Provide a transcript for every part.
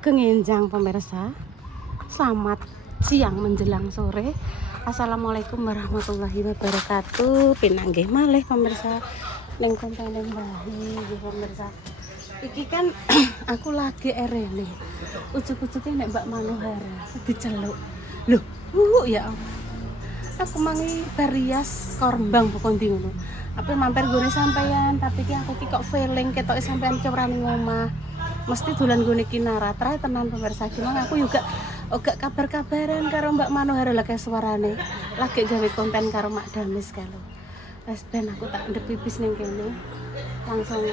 Kengenjang pemirsa, selamat siang menjelang sore. Assalamualaikum warahmatullahi wabarakatuh. Pinanggih malih pemirsa ning konten bahi pemirsa. Iki kan aku lagi rene. Ujuk-ujuke nek Mbak Manohara diceluk. Loh, ya Allah. Aku mangi barias korbang pokon ndi ngono. Apa mampir gone sampean, tapi ki aku ki kok feeling ketoke sampean ki ora ning omah. Mesti dolan gone kinara trae tenan pemirsa. Gimana aku juga gak kabar-kabaran karo Mbak Manohara lah kayak suarane. Lagi gawe konten karo Mak Damis kalau. Wes ben aku tak ndep pipis ning kene. Langsung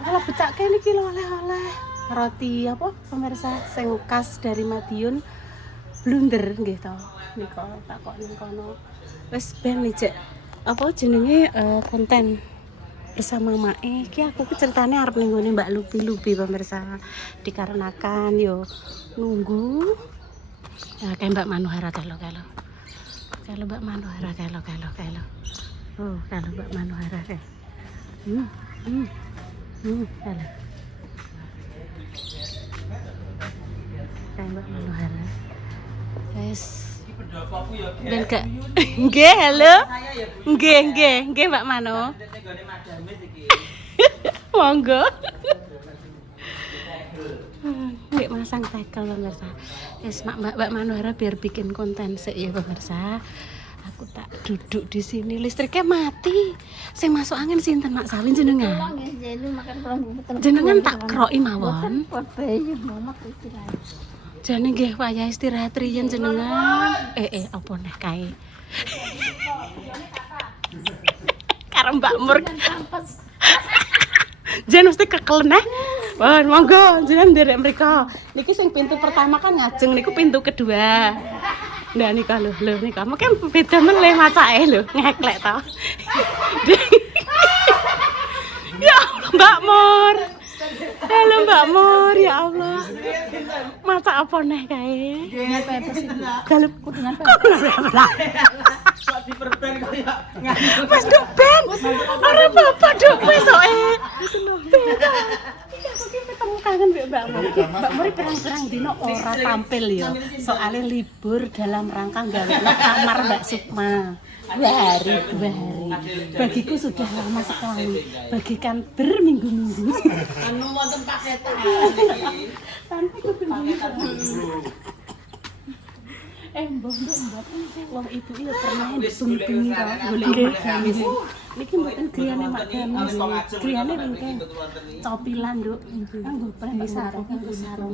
kalau becake niki lho oleh-oleh roti apa pemirsa sing khas dari Madiun blunder nggih to. Nika tak kok ning kono. Wes ben ijek apa jenenge konten bersama Mae iki aku ki ceritane arep ning ngene Mbak Lupi pemirsa dikarenakan yo nunggu ya kayak Mbak Manohara kalau Mbak Manohara kalau oh kalau Mbak Manohara kayak kalau kayak Mbak Manohara guys dan gak nggih halo nggih Mbak Mano monggo nggih masang tekel pemirsa wis Mbak Manohara biar bikin konten sik ya pemirsa. Aku tak duduk di sini listriknya mati sing masuk angin sinten Mak Sawin jenengan tak kroki mawon jane nggih wayah istirahat riyen jenengan apa neh kae karo Mbak Mur jan mesti kekel neh wah monggo jenengan nderek mriko niki sing pintu pertama kan ngajeng niku pintu kedua nah nika lho nika mungkin beda meneh macake lho ngeklek to ya Allah Mbak Mur halo Mbak Mur ya Allah masak apa neh kae galep kudungan kok diperben koyo Mas Duk Ben ora apa-apa Duk besoke ketemu kangen Mbak Mur. Mbak Mur perang-perang dino ora tampil ya. Soalnya libur dalam rangka gawe kamar Mbak Sukma. 2 hari. Bagiku sudah lama sekali. Bagikan berminggu-minggu. Anu wonten paketan iki. Tanpa paketan. Mbok wong ibu iki pernah ditunggu golek gamis. Niki mboten griyane Mak Damis. Griyane ringkeng. Copilan, Nduk. Kanggo premi sarung, kanggo sarung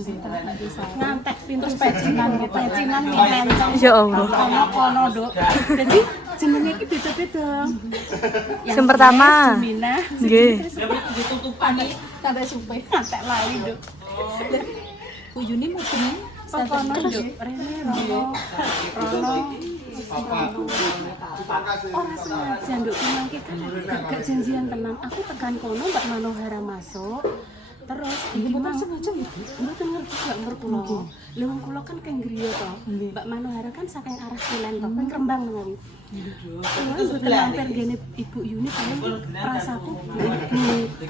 ngantek pintu pecinan mencong. Ya Allah. Kono-kono, Nduk. Dadi jenenge iki beda-beda. Yang pertama. Nggih. Ditutupan sampai supe. Ngantek lali, Nduk. Uyune mudeng. Kono, Nduk. Rene rono. Orang sengaja Nduk mangke kan gak janjian tenan. Aku tekan kono Mbak Manohara masuk. Terus iki mboten sengaja Ibu. Mboten ngerti Mbak Mur kula. Lha wong kula kan keng griya to. Mbak Manohara kan saking arah Kilen to, kan Rembang menawi. Mboten mampir gene Ibu Yuni paling prasaku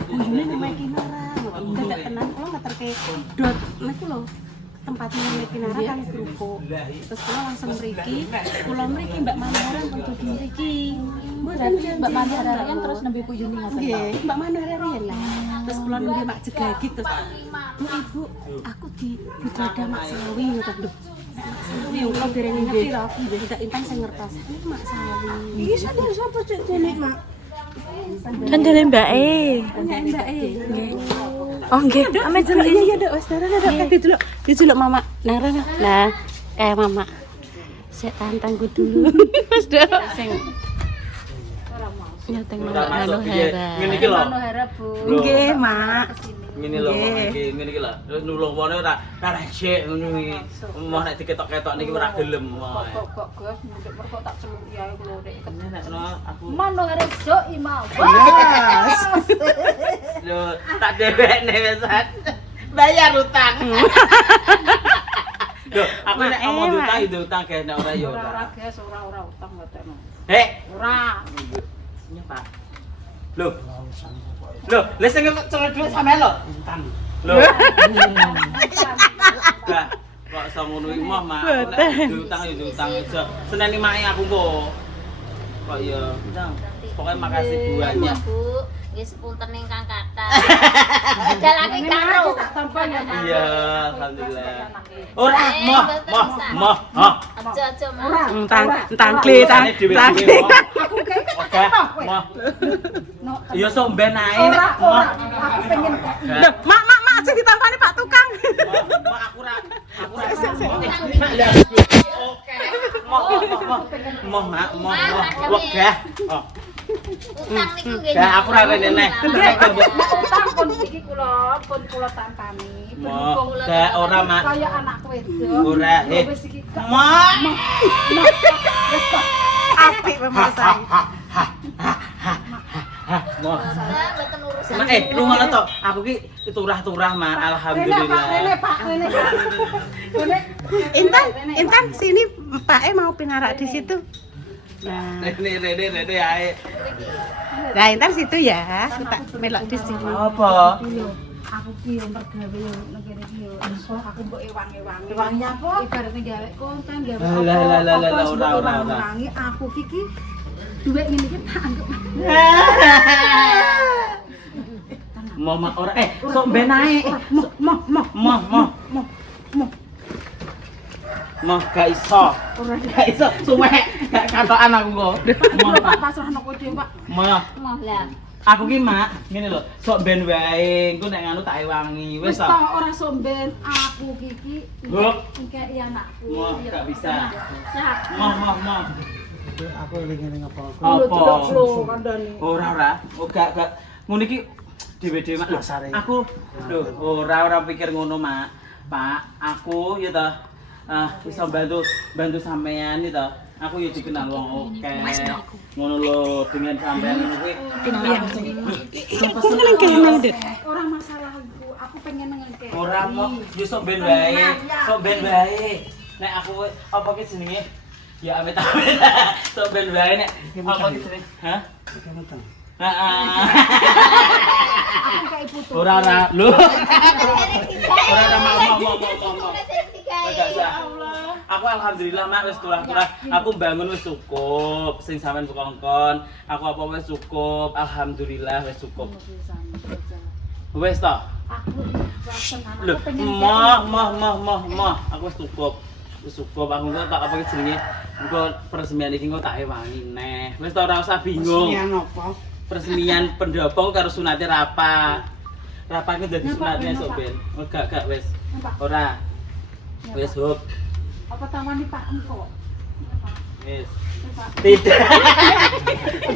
Ibu Yuni nang Kinara. Dadak tenan kula ngeterke dot niku lho. Tempatnya Nek Kinara kali kerupuk. Terus kula langsung mriki. Kula mriki Mbak Manohara pun dugi mriki. Berarti Mbak Manohara yang terus nembe Bu Yuni ngoten. Nggih, Mbak Manohara riyen lah. Terus kula nembe Mak Jegagi terus Bu Ibu, aku di Budada Mak Sawi ngoten lho. Mak Sawi yang kula dereng ngerti to. Tidak intan sing ngertos. Iki Mak Sawi. Iki sadar sapa cek kene Mak? Sandale Mbake. Mbake. Oh nggih, ame Iya iya Dok, wis Dok diceluk Mama. Nang rene. Nah, kayak Mama. Sik tantangku dulu. Mas Dok sing nyateng Mbak Manohara. Ngene iki lho. Manohara Bu. Nggih, Mak. Ngene lho ngene iki lho. Terus nulung wone ora resik ngono iki. Mau nek diketok-ketok niki ora gelem. Kok Gus munduk mergo tak celuk ya kula nek Nek aku Manohara jo imau. lho tak dhewekne wisan. Bayar utang. Lho, aku nek ngomong utang itu utang guys nek ora ya Ora Gus, ora utang ngoten. Ora. Iya, Pak. Lho, lha sing celuk dhuwit sampean lho. Utang. Lho. Lah, kok iso ngono iki mah mak. Diutang ya diutang aja. Seneni mae aku kok. Kok ya, ndang. Pokoknya makasih banyak. Bu, nggih sepunten ingkang kathah. Dalane karo. Iya, alhamdulillah. Ora, moh. Aja mah. Entang kli. Aku kayak Oke, moh. Iya sok ben ae nek moh. aku pengen Loh, mak sing ditampani Pak Tukang. Moh aku ra. Oke. Moh, mak. Wegah. Oh. Utang niku nggih. Ya aku ra rene neh. utang pun iki kula tampani. Moh, gak ora mak. Kaya anak wedok. Ora, Wis iki Moh. Apik pemirsa. Moh. Mboten urusan. Mak lunga to. Aku ki turah-turah mak. Alhamdulillah. Pak Rene. Intan sini Pak mau pinarak di situ. Nah, Rene ae. nah Intan situ ya. Aku tak melok di sini. Apa? Aku ki yo mergawe yo ngene iki yo iso aku mbok ewang-ewangi. Ewangi apa? Ibaratnya gawe konten gawe Lah, ora. Ewangi aku ki duit ngene iki tak anggap. Mama ora sok ben ae. Moh gak iso. Gak iso suwek gak katokan aku kok. Moh Pak pasrahno kowe dhewe, Pak. Moh. Moh lah. Aku ki mak ngene lho, sok ben wae engko nek nganu tak ewangi Wis wis ta ta. ora somben aku ki Huk. engke anakku. Moh gak bisa. Sehat. Moh. Aku eling-eling apa? Apa? Lho kandhane. Ora. Oh gak ngono iki dhewe-dhewe mak. Dasare. Aku lho ora pikir ngono mak. Pak, aku ya ta bisa bantu sampean iki ta. Aku ya dikenal wong oke. Ngono lho dengan sampean kuwi. Kok ngeling kene, Dit? Ora masalah iku, aku pengen ngengke. Ora mau yo sok ben wae. Nek aku apa ki jenenge? Ya amit-amit. Sok ben wae nek apa ki jenenge? Hah? Heeh. Aku kayak putu. Ora. Lho. Ora mau. Gak usah. Aku alhamdulillah mak wis turah-turah. Aku bangun wis cukup. Sing sampean kongkon, aku apa wis cukup. Alhamdulillah wis cukup. Wis ta? Aku ikhlas tenan. Lho, Aku pengen moh. Aku wis cukup. Wis cukup aku kok tak apa ki jenenge? Engko peresmian iki engko tak ewangi neh. Wis ta ora usah bingung. apa? Peresmian pendopo karo sunate Rapa. Rapa ku dadi sunate esuk ben. Gak wis. Ora. Wis hop. apa taman di Pak Engko? Wis. Tidak.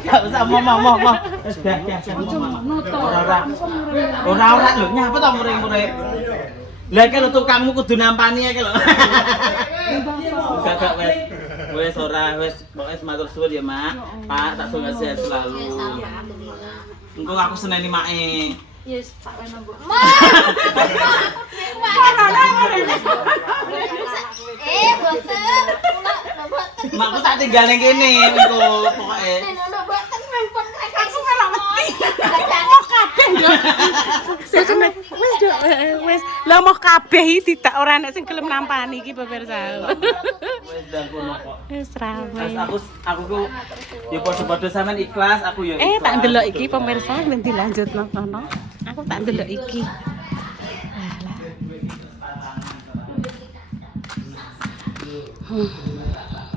Gak usah moh. Wis gak. Ora lho nyapa to muring-muring. Lah iki lho tukangmu kudu nampani iki lho. Gak wis. Wis ora wis pokoke matur suwun ya, Mak. Pak, tak sungguh sehat selalu. Alhamdulillah. Engko aku seneni make. Yes, tak wena Bu. Boten. Boten. Makku tak tinggal ning kene engko pokoke. Boten pun aku ora ngerti. Wis lah mau kabeh iki tidak ora nek sing gelem nampani iki pemirsa. Wis ndang kono kok. Wis rawe. Terus aku ku ya padha-padha sampean ikhlas, aku ya ikhlas. Tak ndelok iki pemirsa ben dilanjutno kono. Aku tak ndelok iki.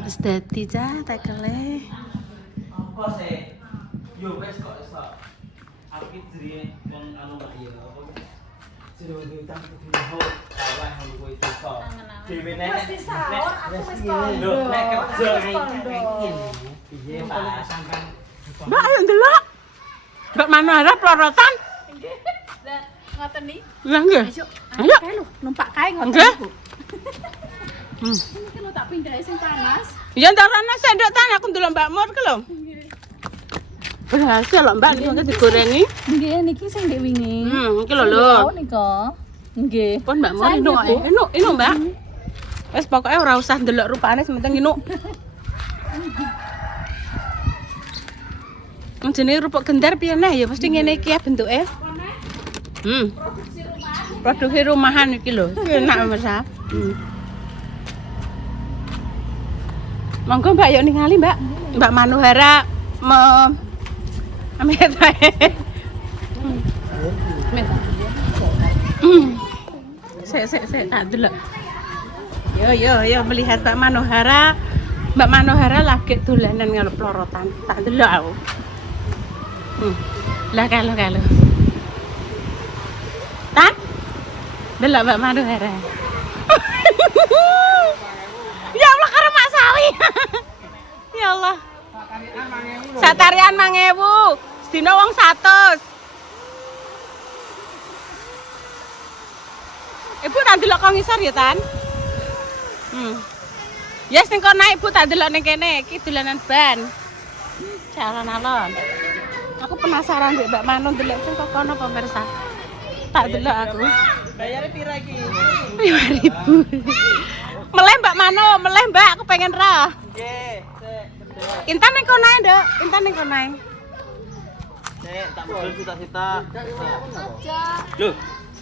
Wis dadi cah tekele. Apa sih? Yo wis kok iso. Aku ki jenenge wong anu Mbak ya. Jenenge diutang kudu nyaur. Salah ngono kuwi iso. Dewe nek Aku wis kondo. lho nek kerja Piye Pak sampean? Mbak ayo ndelok. Mbak mana arep lorotan? Lah ngoten ni. Lah nggih. Ayo. Kae lho, numpak kae ngoten. Nggih. Bu. Ini kan tak pindahe sing panas. Ya ndak ana sendok tan aku ndelok Mbak Mur ki lho. Berhasil lho Mbak iki digorengi. Nggih niki sing ndek wingi. Iki lho lho. Nika. Nggih. Pun Mbak Mur enuk Mbak. Wis pokoke ora usah ndelok rupane sementing enuk. Jenenge rupuk gendar piye neh ya mesti ngene iki ya bentuke. Produksi rumahan iki lho. Enak pemirsa. Monggo Mbak yuk ningali Mbak. Mbak Manuhara amit ae. Sik tak delok. Yo melihat Mbak Manuhara. Mbak Manuhara lagi dolanan karo plorotan. Tak delok aku. Lah kalau. Tak? Delok Mbak Manuhara. Ya Allah karo Mak Sawi. Ya Allah. Satarian 1000. Sedina wong 100. Ibu tak delok kok ngisor ya, Tan? Yes, ning kono Ibu tak delok ning kene, iki dolanan ban. Calon-alon. Aku penasaran Mbak Manu delok sing kok kono pemirsa. Tak delok aku. Bayare pira iki? 5.000. Meleh Mbak Manu, meleh Mbak, aku pengen roh. Nggih, sik. Intan ning kono ae, Nduk. Intan ning kono ae. Sik, tak medhon sita-sita. Loh,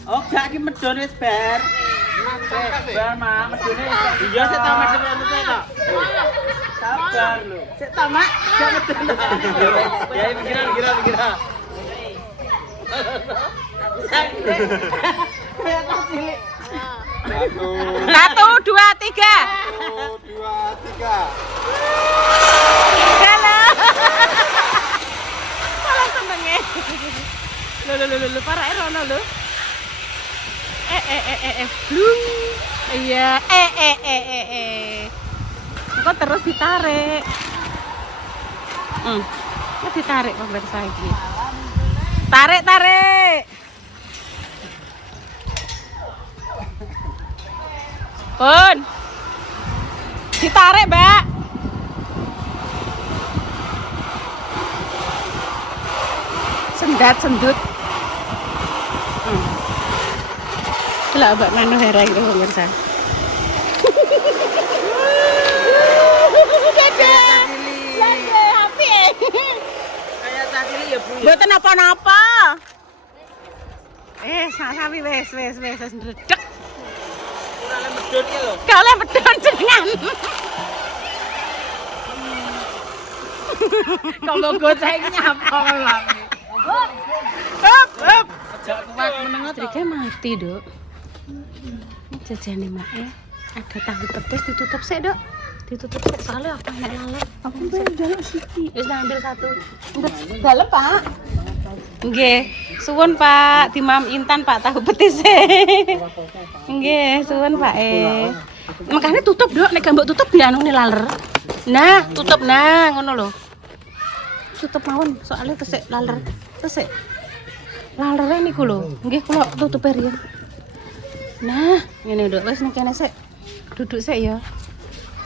oh gak iki medhon wis bar. Bar Mak, medhone wis. Iya sik tak medhon ngono sik kok. Sabar lho. Sik ta Mak, gak medhon. Ya pikiran. Satu, dua, tiga. Malah senenge. Lo para erono lo. Blung. Iya, Kok terus ditarik. Kok ditarik pemirsa iki. Tarik. Pun. Ditarik, Mbak. Sendut. Lah Mbak Manuhara iki pemirsa. Kayak cacili ya, Bu. Mboten napa-napa. Sapi wes ndredeg. Ora le medhon iki lho. Kale medhon jenengan. Kok nggo gocek nyapa lah. Hop. Aja kuat meneng to. Listriknya mati, Dok. Ini jajane Mak ada tahu petis ditutup sik, Dok. Ditutup sik soalnya apa nek lalek. Aku pengen njaluk siki. Wis ambil satu. Dalem, Pak. Nggih. Suwun, Pak. Dimam Intan, Pak, tahu petis. Nggih, suwun, Pak. Makanya tutup, Dok. Nek gak mbok tutup dianune laler. Nah, tutup nah, ngono lho. Tutup mawon soalnya tesik laler. Tesik. Lalere niku lho. Nggih kula tutup riyen. Nah, ngene Dok, wis nek kene sik. Duduk sik ya.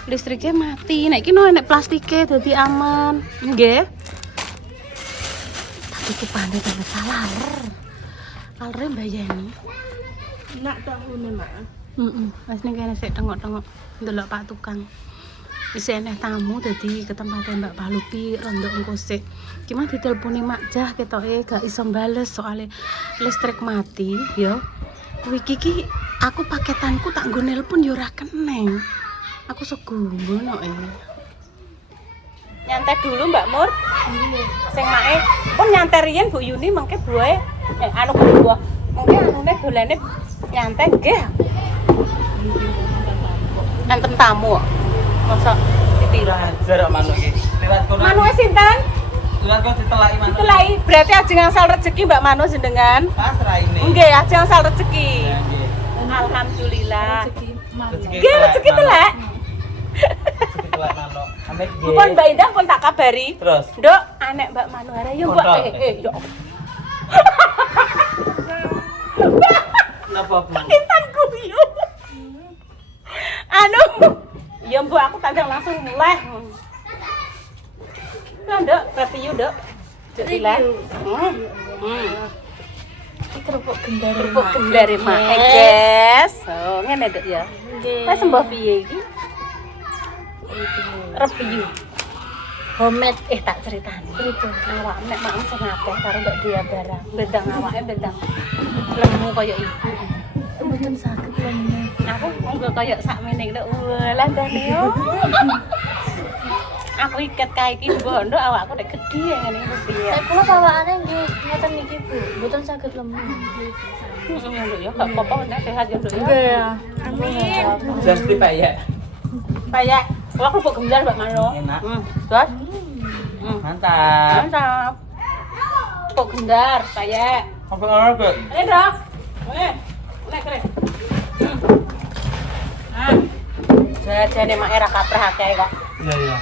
Listriknya mati. Nek iki no enek plastike dadi aman. Nggih. Tapi ku pandai banget laler. Lalere mbayani. Nak tak ngene, Mak. Wis nek kene sik tengok-tengok ndelok Pak tukang. Isi enek tamu dadi ke tempatnya Mbak Palupi rondok engko sik. Cuma diteleponi Mak Jah ketoke gak iso bales soalnya listrik mati ya. Kuwi iki aku paketanku tak nggo nelpon ya ora keneng. Aku segumun kok Nyantai dulu Mbak Mur. Sing make pun nyantai riyen Bu Yuni mengke buahe anu buah. Mengke anune dolane nyantai nggih. Enten tamu. Masa ditiran. Jarak manu iki. Lewat kono. Manu sinten? Lewat kono ditelaki manu. Ditelaki. Berarti ajeng angsal rezeki Mbak Manu jenengan. Pas raine. Nggih, ajeng angsal rezeki. Ya nggih. Alhamdulillah. Rezeki Nggih, rezeki telek. Rezeki telek manu. Amit nggih. Pun Mbak Indah pun tak kabari. Terus. Nduk, anek Mbak Manuhara yo Mbak. Ya. Napa, Bu? Intan guyu. Anu, ya Mbak aku tandang langsung mulai. Nah, Nduk, review, Nduk. Jadilah. Kerupuk gendari. Kerupuk gendari Mak, guys. Oh, ngene Nduk ya. Wes sembah piye iki? Review. Homemade tak ceritani. Itu awak nek mak sing akeh karo Mbak Dia barang. Bendang awake bendang lemu kaya ibu. Mboten saged lemes. Aku monggo kaya sakmene lho. Lah ndane yo. Aku iket kae iki bondo awakku nek gedhi ngene iki piye. Kula bawaane nggih ngoten niki Bu, mboten saged lemes. Lho yo gak apa-apa nek sehat yo lho. Nggih. Amin. Jadi Pak ya. Kayak kalau kerupuk gembel Mbak Mano. Enak. Terus? Mantap. Mantap. Kerupuk gendar kayak. Apa orang ke? Ini dong. Nek kere. Ah. Jane mak era kaprah akeh kok. Iya iya.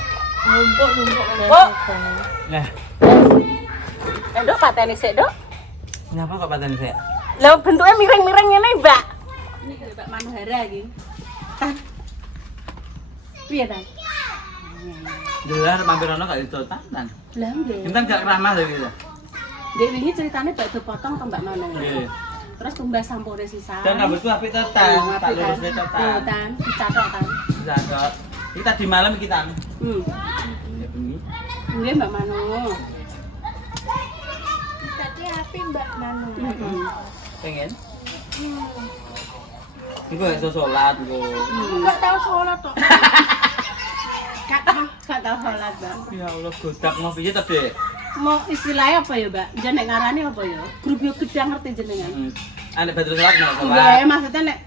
Numpuk. Kok? Nah, Dok pateni sik, Dok. kenapa kok paten saya? Lah bentuknya miring-miring ngene, Mbak. Ini kare Mbak Manuhara iki. Tan. Piye, Tan? Jelas mampir ono gak ditotan. Lah nggih. Intan gak ramah lho gitu. Dek wingi ceritane bakdo potong ke Mbak Mano. Nggih. Terus tumbas sampure sisa. Dan rambutku apik totan, tak lurus totan. Tan, dicatok Tan. Jadot. Kita di malam kita. Ya bengi. Nggih Mbak Mano. Tadi api Mbak Manu. Pengen? Iku iso salat iku. Enggak tahu sholat kok. Gak tau sholat, Mbak. Ya Allah, godak mau piye to, Dek? Mau istilahnya apa ya, Mbak? Nek ngarani apa ya? Grup yo gedang ngerti jenengan. Anek badhe salat nang Nggih, salat. maksudnya nek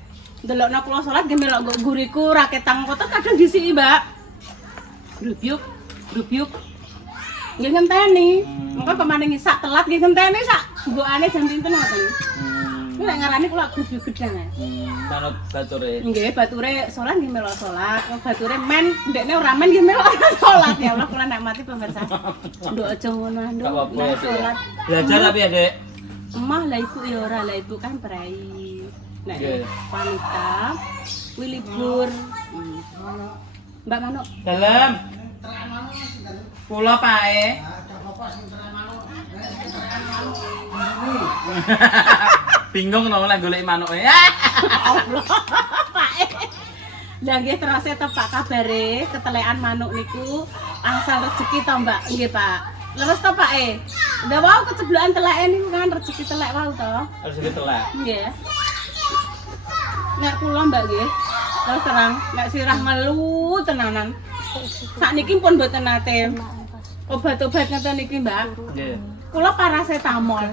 ndelokno kula salat nggih melok nggo guriku raketang foto kadang disiki, Mbak. Grup yuk. Nggih ngenteni. Mengko pemane ngisak telat nggih ngenteni sak mbokane jam pinten ngoten. Ku nek ngarani kula grup yuk gedang ya. Manut bature. Nggih, bature salat nggih melok salat. Wong bature men ndekne ora men nggih melok salat. Ya Allah kula nek mati pemirsa. Nduk aja ngono Gak nduk. apa-apa ya, Nek Dek. salat. Belajar tapi ya, Dek. Emah lah ibu ya ora lah ibu kan perai. Nek Nggih. wanita kuwi libur. Mbak Mano. Dalam. Kula Pak. Bingung nang lek golek manuke. Allah. Pak. Lah nggih terus tepak kabare ketelekan manuk niku asal rezeki to Mbak. Nggih Pak. Leres to Pak e. Ndak wau keceblokan teleke niku kan rezeki telek wau to. Harus ditelak. Nggih. Nek kula Mbak nggih. Terus terang, nek sirah ngelu tenanan. Sakniki pun mboten nate obat-obat ngeten niki, Mbak. Nggih. Kula parasetamol.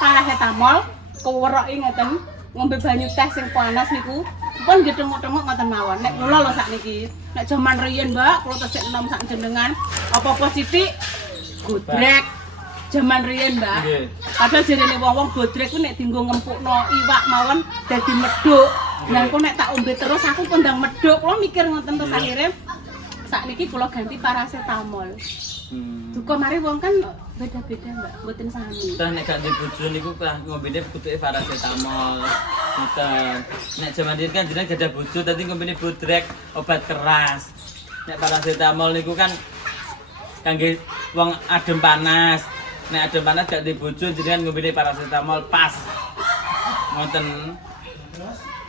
Parasetamol kuweroki ngeten, ngombe banyu teh sing panas niku. Pun nggih tengok-tengok ngoten mawon. Nek kula lho sakniki, nek jaman riyen, Mbak, kula tesih enom sak jenengan, apa-apa sithik godrek. Jaman riyen, Mbak. Nggih. Padahal jarene wong-wong godrek ku nek dienggo ngempukno iwak mawon dadi medhuk. Lah engko nek tak ombe terus aku kondang medhuk. Kula mikir ngoten terus akhire sakniki kula ganti parasetamol. Duka mari wong kan beda-beda, Mbak. Mboten sami. Terus nek gak ndek bojo niku ngombene kutuke parasetamol. Ngoten. Nek jaman riyen kan jenengan gadah bojo dadi ngombene bodrek obat keras. Nek parasetamol niku kan kangge wong adem panas. Nek adem panas gak ndek bojo jenengan ngombene parasetamol pas. Ngoten.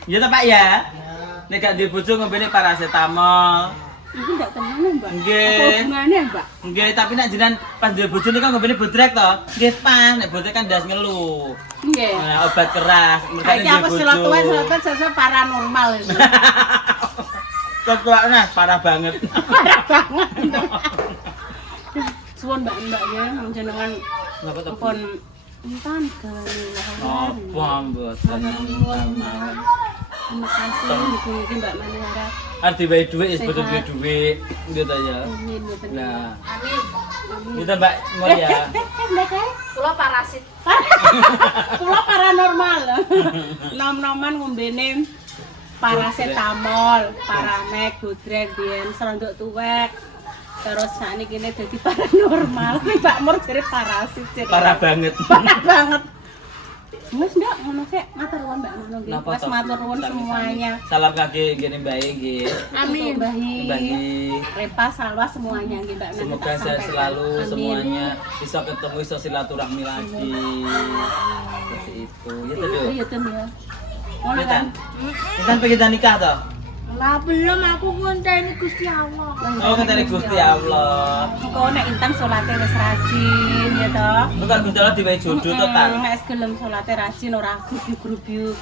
Iya ta Pak ya? Nek gak ndek bojo ngombene parasetamol. Iku ndak tenan, Mbak. Nggih. Apa hubungane, Mbak? Nggih, tapi nek jenengan pas ndek bojo niku ngombene bodrek to. Nggih pas, nek bodrek kan ndas ngelu. Nggih. Nah, obat keras. Merkane Saiki ndek aku bojo. selot-selot sesuk paranormal itu. Kok parah banget. Parah banget. Suwun Mbak nggih jenengan Napa to? pun entan gawe Apa mboten. Terima kasih iki Mbak Manara. Arep diwehi dhuwit wis boten duwe dhuwit. Nggih ta ya. Amin ya bener. Nah, Amin. kita Mbak mau ya. Mbak kae. Kula parasit. Kula paranormal. Nom-noman ngombene parasetamol, paramek, bodrek biyen serondok tuwek. Terus sakniki kene dadi paranormal. Mbak Mur jare parasit. Parah banget. Parah banget. Wes ndak ngono sik matur nuwun Mbak Mano nggih. Napa Wes to? matur nuwun semuanya. Salam kaki gini Mbak nggih. Amin. Bahi. Bagi Repa Salwa semuanya nggih Mbak Nana. semoga tak sehat sampaikan. selalu Amin. semuanya bisa ketemu bisa silaturahmi lagi. Seperti itu. Ya tuh. Iya tuh ya. Ngono Kita kan. pengen nikah toh? Lah belum aku ngonteni Gusti Allah. Oh, ngeteni Gusti Allah. Engko nek intan salate wis rajin ya toh. Bukan Gusti Allah diwehi jodoh toh, Tan. Nek gelem salate rajin ora grup-grup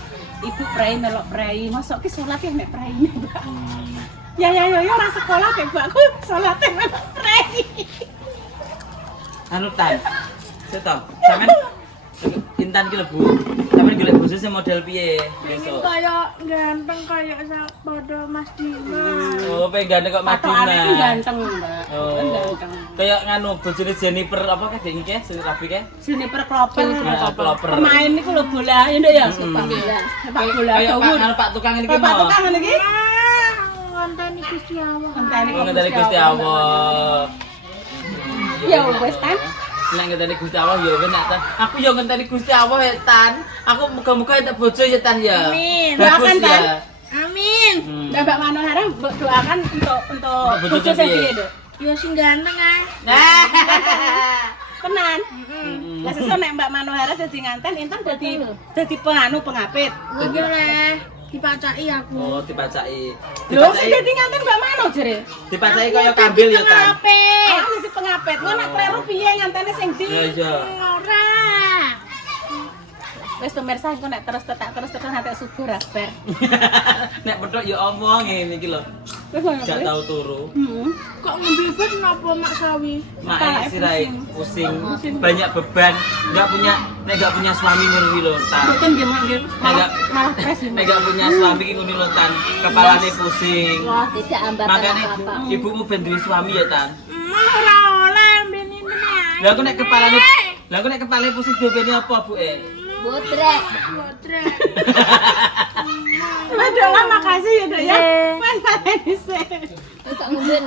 ibu prei melok prei, masuk ke sholat ya mek prei ini mbak. Ya orang sekolah kayak mbakku sholat ya melok prei. Anu Tan. Setom. Sampean Intan ki lebu. Sampean golek bojo sing model piye besok? Kayak ganteng kayak pada Mas Dimas. Oh, pengen ganteng kok Patokannya Madina. itu ganteng mbak. Oh. Ganteng. Kayak nganu bojone Jennifer apa kayak iki ke sing rapi ke? Sini perkloper. Kloper. Pemain ini kalau bola ya nduk ya. Sepak bola. Kayak Pak tukang iki Bapak mau. tukang iki. Ngenteni Gusti Allah. Ngenteni Oh, ngenteni Gusti Allah. Ya wes Tan. Nek ngenteni Gusti Allah ya wis nek Tan. Aku ya ngenteni Gusti Allah ya Tan. Aku muga-muga entuk bojo ya Tan ya. Amin. Bagus Doakan, Tan. ya. Amin. Mbak Manohara doakan untuk bojo bojo sing piye, Duk? Yo sing ganteng ah. Nah. Tenan. Lah sesuk nek Mbak Manohara dadi nganten, Intan dadi pengapit. Yo le dipacaki aku. Oh, dipacaki. Lho sing dadi nganten Mbak Mano jere. Dipacaki kaya kambil ya Tan. Ah, dadi pengapit. Ngono nek kleru piye ngantene sing di? Ya iya. Ora. Wis pemirsa engko nek terus nganti subuh rabar. Nek petok ya omong ngene iki lho. Wis ngono Gak kuwi. tau turu. Kok ngebibet napa Mak Sawi? Mak sirai pusing, banyak beban, enggak punya suami ngono kuwi lho, Tan. Mungkin nggih manggil malah pres ini. Nek gak punya suami ki ngono lho, Tan. Kepalane pusing. Wah, tidak hambatan Makane apa-apa. ibumu ben duwe suami ya, Tan. Ora oleh mbene Lah aku nek kepalane pusing diopeni apa, Bu? Botrek. Botrek. Adalah makasih ya, Dok ya. Mana ini sih? Tak ngomben.